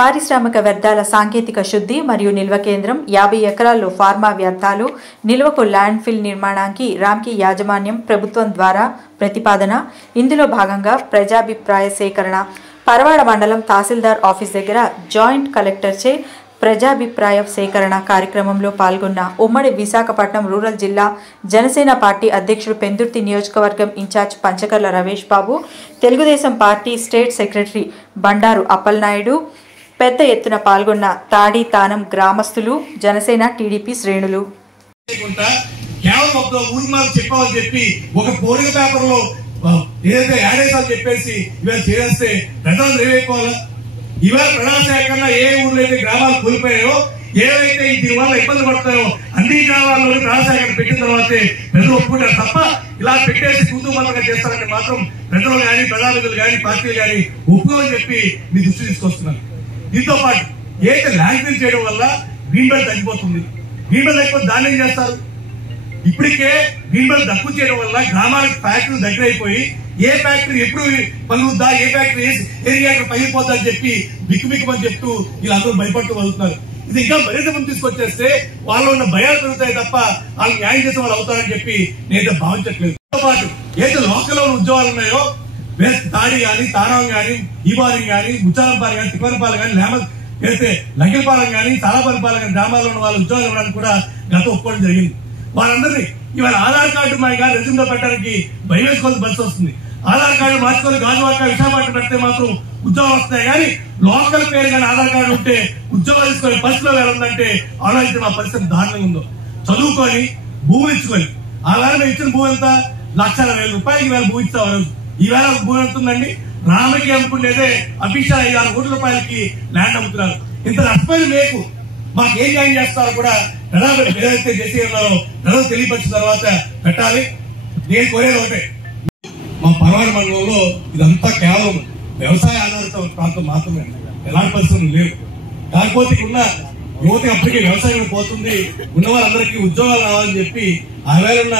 పారిశ్రామిక వ్యర్థాల సాంకేతిక శుద్ధి మరియు నిల్వ కేంద్రం, 50 ఎకరాల్లో ఫార్మా వ్యర్థాలు నిల్వకు ల్యాండ్ ఫిల్ నిర్మాణానికి రామ్కీ యాజమాన్యం ప్రభుత్వం ద్వారా ప్రతిపాదన. ఇందులో భాగంగా ప్రజాభిప్రాయ సేకరణ పరవాడ మండలం తహసీల్దార్ ఆఫీస్ దగ్గర జాయింట్ కలెక్టర్చే ప్రజాభిప్రాయ సేకరణ కార్యక్రమంలో పాల్గొన్న ఉమ్మడి విశాఖపట్నం రూరల్ జిల్లా జనసేన పార్టీ అధ్యక్షుడు పెందుర్తి నియోజకవర్గం in charge Panchakarla Ramesh Babu, Telugu Desam party state secretary Bandaru Appalanaidu పెద్ద ఎత్తున పాల్గొన్న తాడి తానం గ్రామస్తులు, జనసేన టీడీపీ శ్రేణులు. ఇవాళ ప్రజాసేకరణ ఏ ఊర్లో అయితే గ్రామాలు కోల్పోయాయో, ఏవైతే దీనివల్ల ఇబ్బంది పడతాయో అన్ని గ్రామాల్లో ప్రజాసేకరణ పెట్టిన తర్వాతే ప్రజలు ఒప్పుకుంటారు తప్ప ఇలా పెట్టేసి కుటుంబంగా చేస్తారని మాత్రం ప్రజలు కానీ ప్రజాప్రతినిధులు కానీ పార్టీలు కానీ ఒప్పుకోమని చెప్పి మీ దృష్టి తీసుకొస్తున్నారు. దీంతో పాటు ఏదైతే ల్యాండ్ ఫిల్ చేయడం వల్ల గ్రీన్ బెల్ట్ తగ్గిపోతుంది. గ్రీన్ బెల్ట్ తగ్గిపోతే దాన్ని ఏం చేస్తారు? ఇప్పటికే గ్రీన్ బెల్ట్ తక్కువ చేయడం వల్ల గ్రామాలకు ఫ్యాక్టరీలు దగ్గర అయిపోయి ఏ ఫ్యాక్టరీ ఎప్పుడు పలుకుద్దా, ఏ ఫ్యాక్టరీ ఏరియా పగిలిపోద్దా అని చెప్పి బిక్కుబిక్కుమని చెప్తూ వీళ్ళందరూ భయపడుతూ వదులుతున్నారు. ఇది ఇంకా మరింత ముందు తీసుకొచ్చేస్తే వాళ్ళు ఉన్న భయాలు పెరుగుతాయి తప్ప వాళ్ళు న్యాయం చేసే వాళ్ళు అవుతారని చెప్పి నేనైతే భావించట్లేదు. తో పాటు ఏదైతే లోకల్లో ఉద్యోగాలు ఉన్నాయో, తాడి గాని, తారం గాని, ఈబారం గాని, ముచ్చాలంపాలెం గాని, తిప్పనపాలెం గాని, ఏదైతే లగిలపాలెం గాని, తాళపల్లిపాలెం గాని గ్రామాల్లో ఉన్న వాళ్ళ ఉద్యోగాలు ఇవ్వడానికి కూడా గత ఒప్పుకోవడం జరిగింది. వాళ్ళందరినీ ఇవాళ ఆధార్ కార్డు మా గారు రెజ్యూమ్లో పెట్టడానికి భయం వేసుకోవాల్సిన పరిస్థితి వస్తుంది. ఆధార్ కార్డు మార్చుకొని గాజువాక విశాఖపట్నం పెడితే మాత్రం ఉద్యోగాలు వస్తాయి కానీ లోకల్ పేరు కానీ ఆధార్ కార్డు ఉంటే ఉద్యోగాలు తీసుకొని పరిస్థితిలో వెళ్ళందంటే ఆలోచించి మా పరిస్థితి దారుణంగా ఉందో. చదువుకొని భూములు ఇచ్చుకొని ఆ వేళ మేము ఇచ్చిన భూమి ఎంత? 1,00,000 రూపాయలకి ఈవేళ భూమి ఇస్తాం. ఈవేళ భూమి ఎంతుందండి? రామకి అమ్ముకునేదే అఫీషియల్ 5-6 కోట్ల రూపాయలకి ల్యాండ్ అమ్ముతున్నారు. ఇంత నష్టపోయిన మీకు మాకేం న్యాయం చేస్తారో కూడా ఏదైతే చేసి ఉన్నారో ప్రజలు తెలియపరిచిన తర్వాత పెట్టాలి. నేను కోరేది ఒకటే, మా పరవాడ మండలంలో ఇదంతా కేవలం వ్యవసాయ ఆధారిత ప్రాంతం మాత్రమే, ఎలాంటి పరిస్థితులు లేవు. కాకపోతే ఉన్న యువత అప్పటికీ వ్యవసాయం పోతుంది, ఉన్న వాళ్ళందరికీ ఉద్యోగాలు రావాలని చెప్పి ఆ వేళ ఉన్న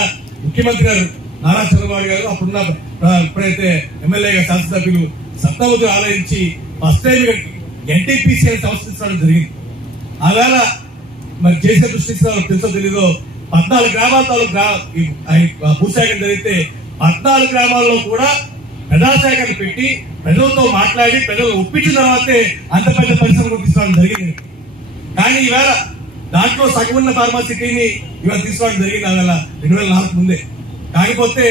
ముఖ్యమంత్రి గారు నారా చంద్రబాబు గారు, అప్పుడున్న ఇప్పుడైతే ఎమ్మెల్యేగా శాసనసభ్యులు సత్తావతి ఆలోచించి ఫస్ట్ టైం ఎన్టీపీసీ సంస్థించడం జరిగింది. ఆ వేళ మరి చేసే దృష్టి తెలుసో తెలీదో 14 గ్రామాలతో భూసేకరణ జరిగితే 14 గ్రామాల్లో కూడా ప్రజాసేకరణ పెట్టి ప్రజలతో మాట్లాడి ప్రజలు ఒప్పించిన తర్వాతే అంత పెద్ద పరిశ్రమ తీసుకోవడం జరిగింది. కానీ ఈవేళ దాంట్లో సగం ఉన్న ఫార్మాసిటీని ఇవాళ తీసుకోవడం జరిగింది ఆ వేళ 2004 ముందే. కాకపోతే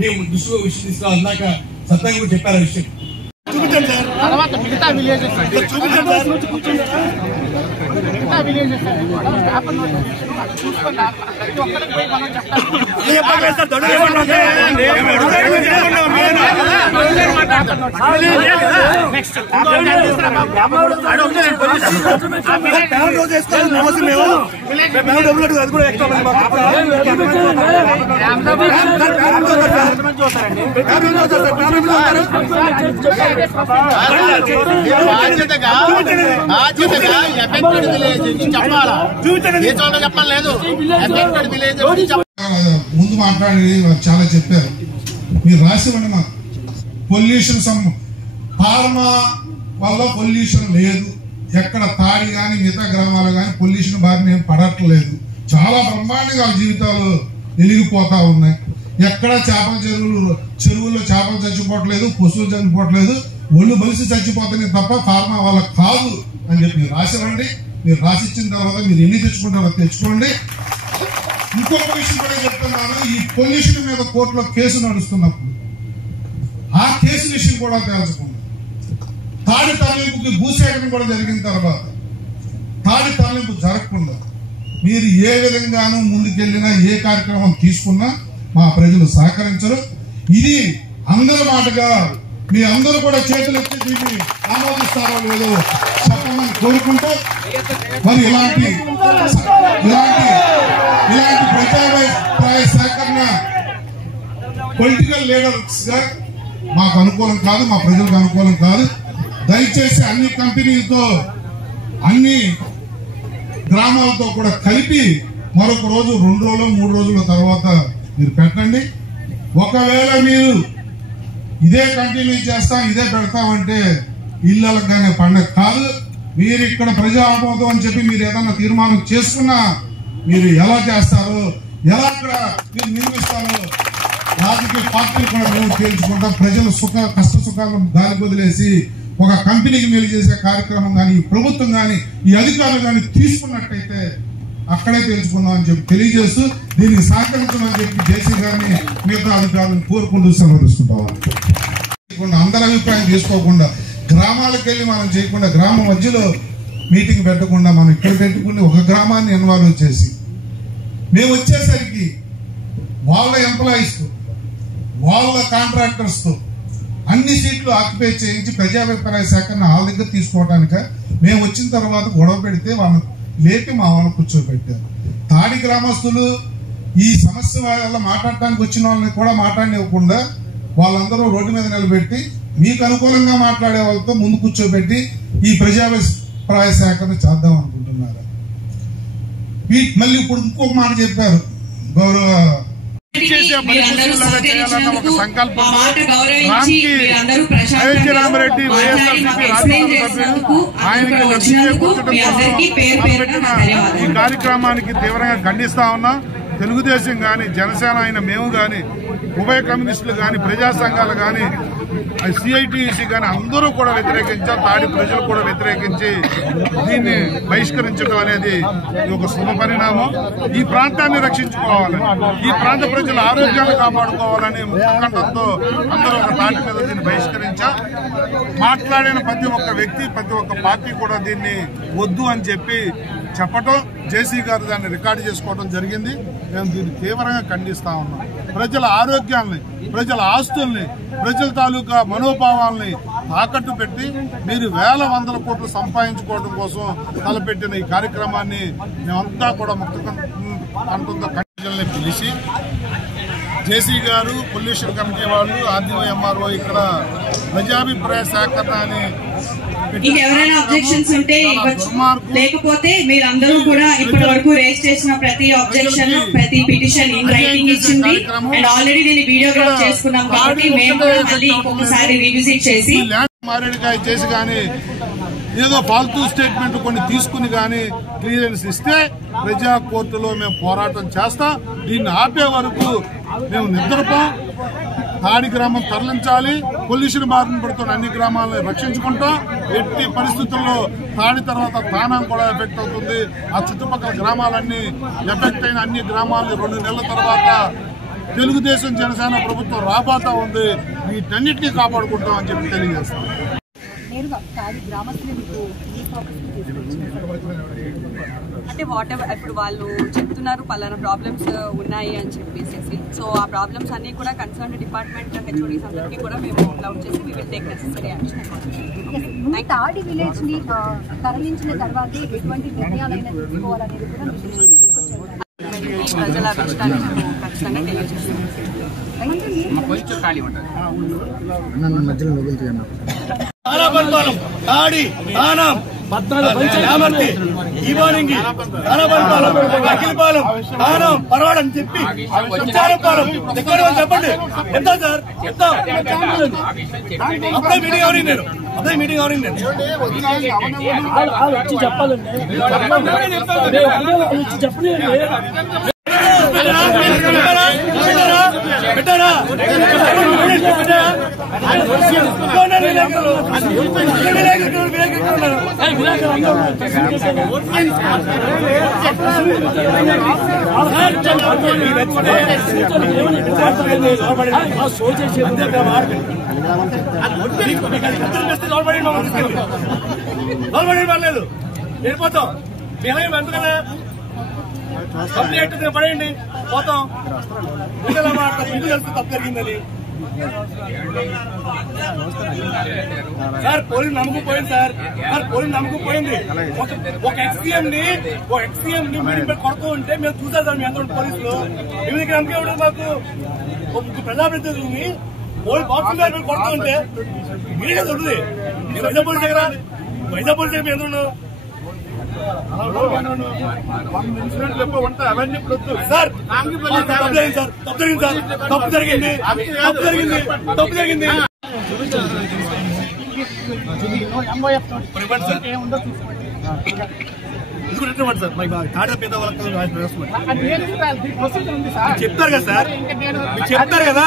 మేము విషయం తీసుకోవాలి. అందాక సత్యంగా కూడా చెప్పారు ఆ విషయం. తర్వాత మిగతా విలేజెస్ ముందు మాట్లాడి చాలా చెప్పారు. మీరు రాసివ్వండి మాకు. పొల్యూషన్ ఫార్మా వల్ల పొల్యూషన్ లేదు, ఎక్కడ తాడి కానీ మిగతా గ్రామాలు కానీ పొల్యూషన్ బారిన ఏం పడట్లేదు. చాలా బ్రహ్మాండంగా జీవితాలు వెలిగిపోతా ఉన్నాయి. ఎక్కడ చెరువుల్లో చేపలు చచ్చిపోవట్లేదు, పశువులు చచ్చిపోవట్లేదు, ఒళ్ళు బలిసి చచ్చిపోతున్నాయి తప్ప ఫార్మా వల్ల కాదు అని చెప్పి మీరు రాసివ్వండి. మీరు రాసిచ్చిన తర్వాత మీరు ఎన్ని తెచ్చుకుంటారో తెచ్చుకోండి. ఇంకొక విషయం కూడా చెప్తున్నాను, ఈ పొల్యూషన్ మీద కోర్టులో కేసు నడుస్తున్నప్పుడు ఆ కేసు విషయం కూడా తేల్చకుండా తాడి తరలింపుకి భూసేకరణ కూడా జరిగిన తర్వాత తాడి తరలింపు జరగకుండా మీరు ఏ విధంగానూ ముందుకెళ్లినా ఏ కార్యక్రమం తీసుకున్నా మా ప్రజలు సహకరించరు. ఇది అందరి మాటగా మీ అందరూ కూడా చేతులు ఎత్తి దీన్ని ఆమోదిస్తారో లేదో చెప్పమని కోరుకుంటూ మరి ఇలాంటి ప్రజాభిప్రాయ సేకరణ పొలిటికల్ లీడర్స్ గా మాకు అనుకూలం కాదు, మా ప్రజలకు అనుకూలం కాదు. దయచేసి అన్ని కంపెనీలతో అన్ని గ్రామాలతో కూడా కలిపి మరొక రోజు 2 రోజులు 3 రోజుల తర్వాత మీరు పెట్టండి. ఒకవేళ మీరు ఇదే కంటిన్యూ చేస్తాం ఇదే పెడతామంటే ఇళ్ళకి కానీ పండగ కాదు. మీరు ఇక్కడ ప్రజా ఆమోదం అని చెప్పి మీరు ఏదన్నా తీర్మానం చేసుకున్నా మీరు ఎలా చేస్తారో, ఎలా ఇక్కడ మీరు నిర్మిస్తారో రాజకీయ పార్టీలు కూడా మేము తేల్చుకుంటాం. ప్రజల కష్ట సుఖాలను గాలి వదిలేసి ఒక కంపెనీకి మేలు చేసే కార్యక్రమం కానీ ప్రభుత్వం కానీ ఈ అధికారులు కానీ తీసుకున్నట్టయితే అక్కడే తెలుసుకుందాం అని చెప్పి తెలియజేస్తూ దీనికి సహకరించమని చెప్పి జేసీ గారిని మిగతా అధికారులను కోరుకుంటూ సెలవుకుంటాం. అందరి అభిప్రాయం తీసుకోకుండా గ్రామాలకు వెళ్ళి మనం చేయకుండా గ్రామ మధ్యలో మీటింగ్ పెట్టకుండా మనం ఇక్కడ పెట్టుకుని ఒక గ్రామాన్ని ఇన్వాల్వ్ చేసి మేము వచ్చేసరికి వాళ్ళ ఎంప్లాయీస్తో వాళ్ళ కాంట్రాక్టర్స్తో అన్ని సీట్లు ఆక్యుపై చేయించి ప్రజాభిప్రాయ సేకరణ వాళ్ళ దగ్గర తీసుకోవడానిక మేము వచ్చిన తర్వాత గొడవ పెడితే వాళ్ళని లేపి మా వాళ్ళని కూర్చోబెట్టారు. తాడి గ్రామస్తులు ఈ సమస్య వల్ల మాట్లాడటానికి వచ్చిన వాళ్ళని కూడా మాట్లాడనివ్వకుండా వాళ్ళందరూ రోడ్డు మీద నిలబెట్టి మీకు అనుకూలంగా మాట్లాడే వాళ్ళతో ముందు కూర్చోబెట్టి ఈ ప్రజాభిప్రాయ సేకరణ చేద్దాం అనుకుంటున్నారు. మళ్ళీ ఇప్పుడు ఇంకొక మాట చెప్పారు, గౌరవ రామరెడ్డి ఈ కార్యక్రమానికి తీవ్రంగా ఖండిస్తా ఉన్నా. తెలుగుదేశం గాని జనసేన అయిన మేము గాని ఉభయ కమ్యూనిస్టులు గాని ప్రజా సంఘాలు గాని సిఐటిసి గాని అందరూ కూడా వ్యతిరేకించారు. తాడి ప్రజలు కూడా వ్యతిరేకించి దీన్ని బహిష్కరించడం అనేది ఒక శుభ పరిణామం. ఈ ప్రాంతాన్ని రక్షించుకోవాలి, ఈ ప్రాంత ప్రజల ఆరోగ్యాన్ని కాపాడుకోవాలని ముఖకంఠంతో అందరూ ఒక తాటి మీద దీన్ని బహిష్కరించారు. మాట్లాడిన ప్రతి ఒక్క వ్యక్తి ప్రతి ఒక్క పార్టీ కూడా దీన్ని వద్దు అని చెప్పి చెప్పటం, జేసీ గారు దాన్ని రికార్డు చేసుకోవడం జరిగింది. మేము దీన్ని తీవ్రంగా ఖండిస్తా ఉన్నాం. ప్రజల ఆరోగ్యాన్ని, ప్రజల ఆస్తుల్ని, ప్రజల తాలూకా మనోభావాల్ని తాకట్టు పెట్టి మీరు వేల వందల కోట్లు సంపాదించుకోవడం కోసం తలపెట్టిన ఈ కార్యక్రమాన్ని మేమంతా కూడా ముక్తకంఠంతో ప్రజల్ని పిలిచి జేసీ గారు, పొల్యూషన్ కమిటీ వాళ్ళు, ఆర్డీఓ, ఎంఆర్ఓ ఇక్కడ ప్రజాభిప్రాయ సేకరణ అని ఎవరైనా అబ్జెక్షన్స్ ఉంటే లేకపోతే మీరందరూ కూడా ఇప్పటి వరకు రేజ్ చేసిన ప్రతి అబ్జెక్షన్, ప్రతి పిటిషన్ ఇన్ రైటింగ్ ఇచ్చింది. అండ్ ఆల్రెడీ దీన్ని వీడియోగ్రాఫ్ చేసుకున్నాం కాబట్టి మేము కూడా మళ్ళీ ఇంకొకసారి రివిజిట్ చేసి మారేడుకాయ చేసి కానీ ఏదో ఫాల్తూ స్టేట్మెంట్ కొన్ని తీసుకుని కానీ క్లియరెన్స్ ఇస్తే ప్రజా కోర్టులో మేము పోరాటం చేస్తాం. దీన్ని ఆపే వరకు మేము నిద్రపోం. తాడి గ్రామం తరలించాలి. పొల్యూషన్ బారిన పడుతున్న అన్ని గ్రామాలను రక్షించుకుంటాం. ఎట్టి పరిస్థితుల్లో తాడి తర్వాత తానం కూడా ఎఫెక్ట్ అవుతుంది. ఆ చుట్టుపక్కల గ్రామాలన్నీ ఎఫెక్ట్ అయిన అన్ని గ్రామాలను 2 నెలల తర్వాత తెలుగుదేశం జనసేన ప్రభుత్వం రాబోతా ఉంది. వీటన్నిటినీ కాపాడుకుంటాం అని చెప్పి తెలియజేస్తాం. అంటే వాట్ ఎవర్ ఇప్పుడు వాళ్ళు చెప్తున్నారు పలానా ప్రాబ్లమ్స్ ఉన్నాయి అని చెప్పేసి, సో ఆ ప్రాబ్లమ్స్ అన్ని కూడా కన్సర్న్ డిపార్ట్మెంట్ హెచ్ఓడీస్ అందరికీ కూడా మేము క్లౌడ్ చేసి we will take necessary action. Thadi village ని తరలించిన తర్వాత ఎటువంటి నిర్ణయాలైనా తీసుకోవాలనేది కూడా ప్రజల అభిష్టాన్ని మేము ఖచ్చితంగా తెలియజేస్తాం. తాడి తానం యామర్తి ఈవానింగి అనబల్పాలెం అఖిలపాలెం తానం పరవాడ అని చెప్పి విచారపాలెం ఎక్కడ చెప్పండి. ఎంత సార్ ఎంత అప్పుడే మీటింగ్ అవరింగ్ నేను అప్పుడే మీటింగ్ అవరింగ్ నేను వచ్చి చెప్పాలండి పెట్టారా పర్లేదు వెళ్ళిపోతాం. ఎంత కదా కంప్లీట్ పడేయండి పోతాం. ఇందులో మాట్లాడతాం ఇంటి కలిసి తప్పు జరిగిందని. సార్ పోలీసు నమ్మకం పోయింది సార్. పోలీసు నమ్మకం పోయింది. ఒక ఎక్స్సీఎం ని మీటింగ్ పెట్టి కొడుతూ ఉంటే మేము చూసారు సార్. మీ అందరూ పోలీసులు మేము ఇక్కడ నమ్మకం ఇవ్వడం మాకు ఒక ప్రజాప్రతినిధులని పోలీసు బాక్సింగ్ గారు కొడుతూ ఉంటే మీరే దొరుకుతుంది. మీరు వైజాగ్ పోలీసు దగ్గర మీరు ఎందుకు తప్పు జరిగింది. ఏముందో చూసుకోండి చెప్తారు కదా సార్, చెప్తారు కదా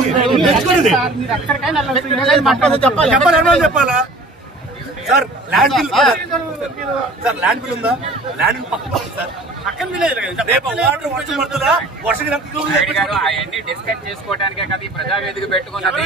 మీకు చెప్పాలా sir? Land bill sir, land bill ఉందా? ల్యాండ్ బిల్ పక్కన సార్, రేపు వాటర్ వర్షం పడుతుందా? వర్షం అవన్నీ డిస్కస్ చేసుకోవడానికే కదా ఈ ప్రజావేదిక పెట్టుకున్నది.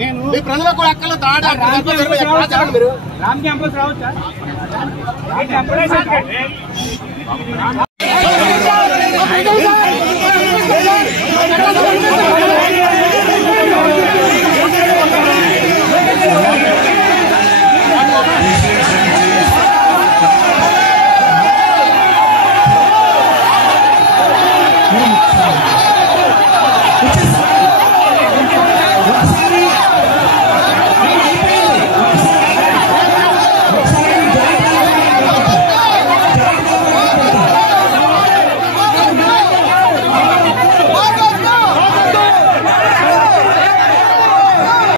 నేను ప్రజలకు కూడా అక్కల రామ్ క్యాంపస్ రావచ్చా?